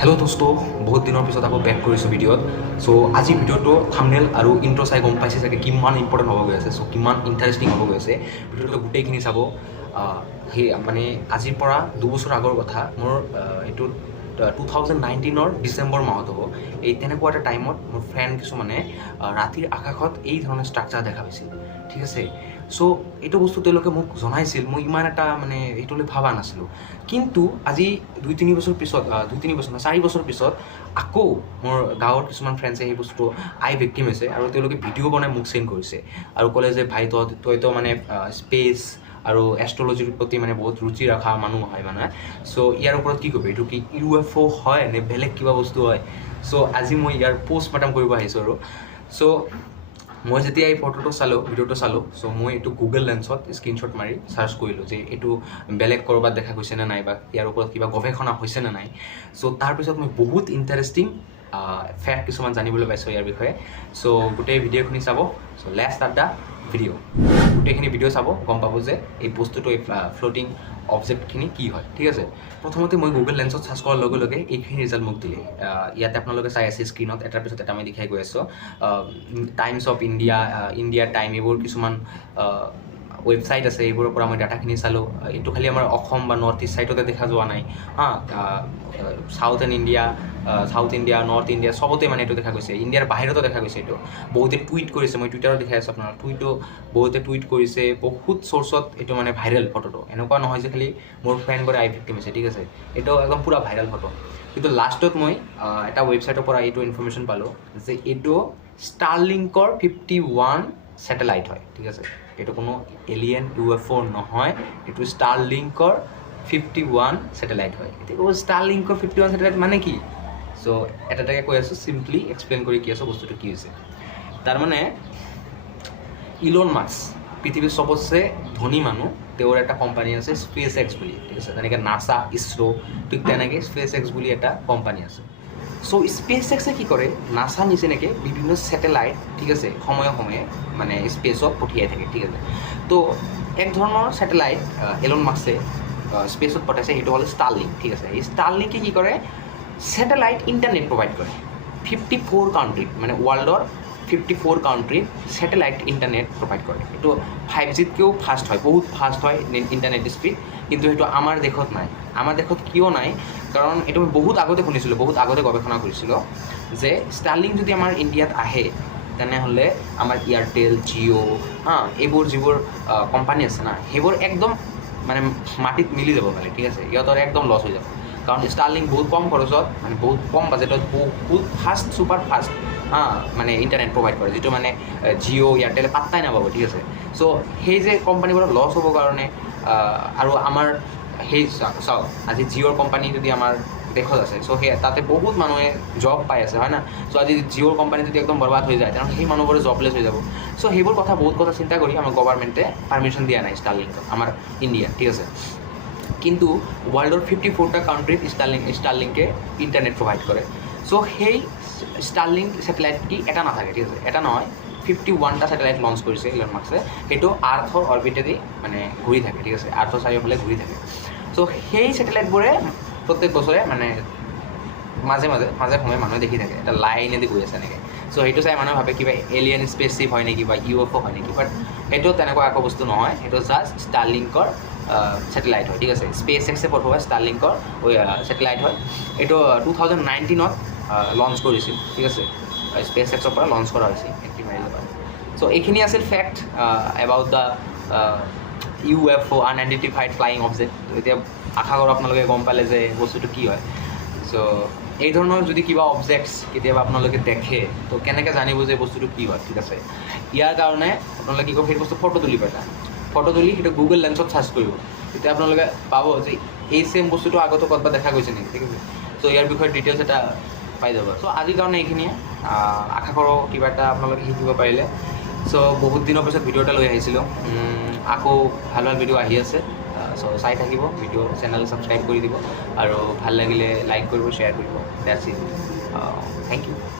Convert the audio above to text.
Hello' দোস্ত, বহুত দিনৰ পিছত আকৌ বেক কৰিছোঁ ভিডিঅ'ত। চ' আজি ভিডিঅ'টো থাম্বনেইল আৰু ইণ্ট্ৰ চাই গম পাইছে চাগে কিমান ইম্পৰ্টেণ্ট হ'ব গৈ আছে। চ' কিমান ইণ্টাৰেষ্টিং হ'ব গৈ আছে ভিডিঅ'টো গোটেইখিনি চাব। সেই মানে আজিৰ পৰা 2 বছৰ আগৰ কথা। মোৰ এইটো 2019 ডিচেম্বৰ মাহত হ'ব। এই তেনেকুৱা এটা টাইমত মোৰ ফ্ৰেণ্ড কিছুমানে ৰাতিৰ আকাশত এই ধৰণৰ ষ্ট্ৰাকচাৰ দেখা পাইছিল, ঠিক আছে। চ' এইটো বস্তু তেওঁলোকে মোক জনাইছিল, মই ইমান এটা মানে এইটোলৈ ভবা নাছিলোঁ। কিন্তু আজি 2-3 বছৰ পিছত, 2-3 বছৰ নহয় 4 বছৰ পিছত আকৌ মোৰ গাঁৱৰ কিছুমান ফ্ৰেণ্ডছে সেই বস্তুটো ভিক্টিম হৈছে আৰু তেওঁলোকে ভিডিঅ' বনাই মোক চেণ্ড কৰিছে আৰু ক'লে যে ভাই তইতো মানে স্পেচ আৰু এষ্ট্ৰলজিৰ প্ৰতি মানে বহুত ৰুচি ৰখা মানুহ হয় মানে। চ' ইয়াৰ ওপৰত কি ক'বি, এইটো কি UFO হয় নে বেলেগ কিবা বস্তু হয়? চ' আজি মই ইয়াৰ পোষ্টমৰ্টম কৰিব আহিছোঁ আৰু। চ' মই যেতিয়া এই ভিডিঅ'টো চালোঁ, চ' মই এইটো গুগল লেন্সত স্ক্ৰীনশ্বট মাৰি চাৰ্চ কৰিলোঁ যে এইটো বেলেগ ক'ৰবাত দেখা গৈছে নে নাই বা ইয়াৰ ওপৰত কিবা গৱেষণা হৈছে নে নাই। চ' তাৰপিছত মই বহুত ইণ্টাৰেষ্টিং ফেক্ট কিছুমান জানিবলৈ পাইছোঁ ইয়াৰ বিষয়ে। চ' গোটেই ভিডিঅ'খিনি চাব। চ' লেটছ ষ্টাৰ্ট দ্য ভিডিঅ'। গোটেইখিনি ভিডিঅ' চাব, গম পাব যে এই বস্তুটো এই ফ্ল'টিং অবজেক্টখিনি কি হয়, ঠিক আছে। প্ৰথমতে মই গুগল লেন্সত চাৰ্চ কৰাৰ লগে লগে এইখিনি ৰিজাল্ট মোক দিলে। ইয়াতে আপোনালোকে চাই আছে স্ক্ৰীণত, এটাৰ পিছত এটা মই দেখাই গৈ আছোঁ। টাইমছ অফ ইণ্ডিয়া টাইম, এইবোৰ কিছুমান ৱেবছাইট আছে, এইবোৰৰ পৰা মই ডাটাখিনি চালোঁ। এইটো খালি আমাৰ অসম বা নৰ্থ ইষ্ট ছাইডতে দেখা যোৱা নাই, চাউথ ইণ্ডিয়া, নৰ্থ ইণ্ডিয়া চবতে মানে এইটো দেখা গৈছে। ইণ্ডিয়াৰ বাহিৰতো দেখা গৈছে এইটো। বহুতে টুইট কৰিছে, মই টুইটাৰত দেখাই আছোঁ আপোনাৰ বহুতে টুইট কৰিছে, বহুত চ'ৰ্চত এইটো মানে ভাইৰেল ফটোটো। এনেকুৱা নহয় যে খালি মোৰ ফ্ৰেণ্ডবোৰে ভিক্টিম হৈছে, ঠিক আছে। এইটো একদম পূৰা ভাইৰেল ফটো। কিন্তু লাষ্টত মই এটা ৱেবছাইটৰ পৰা এইটো ইনফৰমেশ্যন পালোঁ যে এইটো ষ্টাৰলিংকৰ 51 ছেটেলাইট হয়, ঠিক আছে। এইটো কোনো এলিয়েন UFO নহয়, এইটো ষ্টাৰলিংকৰ 51 ছেটেলাইট হয়। এতিয়া ষ্টাৰলিংকৰ 51 ছেটেলাইট মানে কি? চ' এটাকে কৈ আছোঁ, চিম্পলি এক্সপ্লেইন কৰি কি আছোঁ বস্তুটো কি হৈছে। তাৰমানে ইলন মাস্ক পৃথিৱীৰ চবতছে ধনী মানুহ, তেওঁৰ এটা কোম্পানী আছে SpaceX বুলি, ঠিক আছে। যেনেকৈ নাছা, ইছৰ', ঠিক তেনেকৈ SpaceX বুলি এটা কোম্পানী আছে। চ' SpaceXে কি কৰে, নাছা নিচিনাকৈ বিভিন্ন ছেটেলাইট, ঠিক আছে, সময়ে সময়ে মানে স্পেচত পঠিয়াই থাকে, ঠিক আছে। তো এক ধৰণৰ ছেটেলাইট ইলন মাস্কে স্পেচত পঠাইছে, সেইটো হ'ল ষ্টাৰলিংক, ঠিক আছে। এই ষ্টাৰলিংকে কি কৰে, ছেটেলাইট ইণ্টাৰনেট প্ৰভাইড কৰে 54 কাউণ্ট্ৰিত, মানে ৱৰ্ল্ডৰ 54 কাউণ্ট্ৰিত ছেটেলাইট ইণ্টাৰনেট প্ৰভাইড কৰে। এইটো 5Gতকৈও ফাষ্ট হয়, বহুত ফাষ্ট হয় ইণ্টাৰনেট স্পীড। কিন্তু সেইটো আমাৰ দেশত নাই। আমাৰ দেশত কিয় নাই? কাৰণ এইটো মই বহুত আগতে শুনিছিলোঁ, বহুত আগতে গৱেষণা কৰিছিলোঁ যে ষ্টাৰলিংক যদি আমাৰ ইণ্ডিয়াত আহে, তেনেহ'লে আমাৰ এয়াৰটেল, জিঅ' এইবোৰ যিবোৰ কোম্পানী আছে না, সেইবোৰ একদম মানে মাটিত মিলি যাব পাৰে, ঠিক আছে। সিহঁতৰ একদম লছ হৈ যাব। কাৰণ ষ্টাৰলিংক বহুত কম খৰচত, মানে বহুত কম বাজেটত বহুত ফাষ্ট, ছুপাৰ ফাষ্ট মানে ইণ্টাৰনেট প্ৰভাইড কৰে, যিটো মানে জিঅ' এয়াৰটেলে পাত্তাই নাপাব, ঠিক আছে। চ' সেই যে কোম্পানীবোৰৰ লছ হ'বৰ কাৰণে আৰু আমাৰ সেই চাওক, আজি জিঅ'ৰ কোম্পানী যদি আমাৰ দেশত আছে, চ' সেই তাতে বহুত মানুহে জব পাই আছে, হয় না। চ' আজি জিঅ'ৰ কোম্পানী যদি একদম বৰবাদ হৈ যায়, তেনেহ'লে সেই মানুহবোৰে জবলেছ হৈ যাব। চ' সেইবোৰ বহুত কথা চিন্তা কৰি আমাৰ গভৰ্ণমেণ্টে পাৰ্মিশ্যন দিয়া নাই ষ্টাৰলিংকক, আমাৰ ইণ্ডিয়া, ঠিক আছে। কিন্তু ৱৰ্ল্ডৰ 54টা কাউণ্ট্ৰিত ষ্টাৰলিংকে ইণ্টাৰনেট প্ৰভাইড কৰে। চ' সেই ষ্টাৰলিংক ছেটেলাইট কি এটা নাথাকে, ঠিক আছে। এটা নহয়, 51টা ছেটেলাইট লঞ্চ কৰিছে ইলন মাস্কে। সেইটো আৰ্থৰ অৰ্বিটেদি মানে ঘূৰি থাকে, ঠিক আছে। আৰ্থৰ চাৰিওফালে ঘূৰি থাকে। চ' সেই ছেটেলাইটবোৰে প্ৰত্যেক বছৰে মানে মাজে সময়ে মানুহে দেখি থাকে, এটা লাইনেদি গৈ আছে এনেকৈ। চ' সেইটো চাই মানুহে ভাবে কিবা এলিয়েন স্পেচশ্বিপ হয় নেকি বা UFO হয় নেকি, বাট সেইটো তেনেকুৱা একো বস্তু নহয়। সেইটো জাষ্ট ষ্টাৰলিংকৰ ছেটেলাইট হয়, ঠিক আছে। SpaceXে পঠোৱা ষ্টাৰলিংকৰ ছেটেলাইট হয়। এইটো 2019ত লঞ্চ কৰিছিল, ঠিক আছে। SpaceXৰ পৰা লঞ্চ কৰা হৈছিল এপ্ৰিল পৰা। চ' এইখিনি আছিল fact about the UFO unidentified flying object. এতিয়া আশা কৰোঁ আপোনালোকে গম পালে যে বস্তুটো কি হয়। চ' এই ধৰণৰ যদি কিবা অবজেক্টছ কেতিয়াবা আপোনালোকে দেখে, তো কেনেকৈ জানিব যে বস্তুটো কি হয়, ঠিক আছে। ইয়াৰ কাৰণে আপোনালোকে কি কয়, সেই বস্তু ফটো তুলিব, এটা ফটো তুলি সেইটো গুগল লেন্সত চাৰ্চ কৰিব। তেতিয়া আপোনালোকে পাব যে এই ছেইম বস্তুটো আগতে ক'ৰবাত দেখা গৈছে নেকি, ঠিক আছে। চ' ইয়াৰ বিষয়ে ডিটেইলছ এটা পাই যাব। চ' আজিৰ কাৰণে এইখিনিয়ে। আশা কৰোঁ কিবা এটা আপোনালোকে শিকিব পাৰিলে। চ' বহুত দিনৰ পিছত ভিডিঅ' এটা লৈ আহিছিলোঁ। আকৌ ভাল ভিডিঅ' আহি আছে। চ' চাই থাকিব ভিডিঅ', চেনেল ছাবস্ক্ৰাইব কৰি দিব আৰু ভাল লাগিলে লাইক কৰিব, শ্বেয়াৰ কৰিব। That's it. Thank U.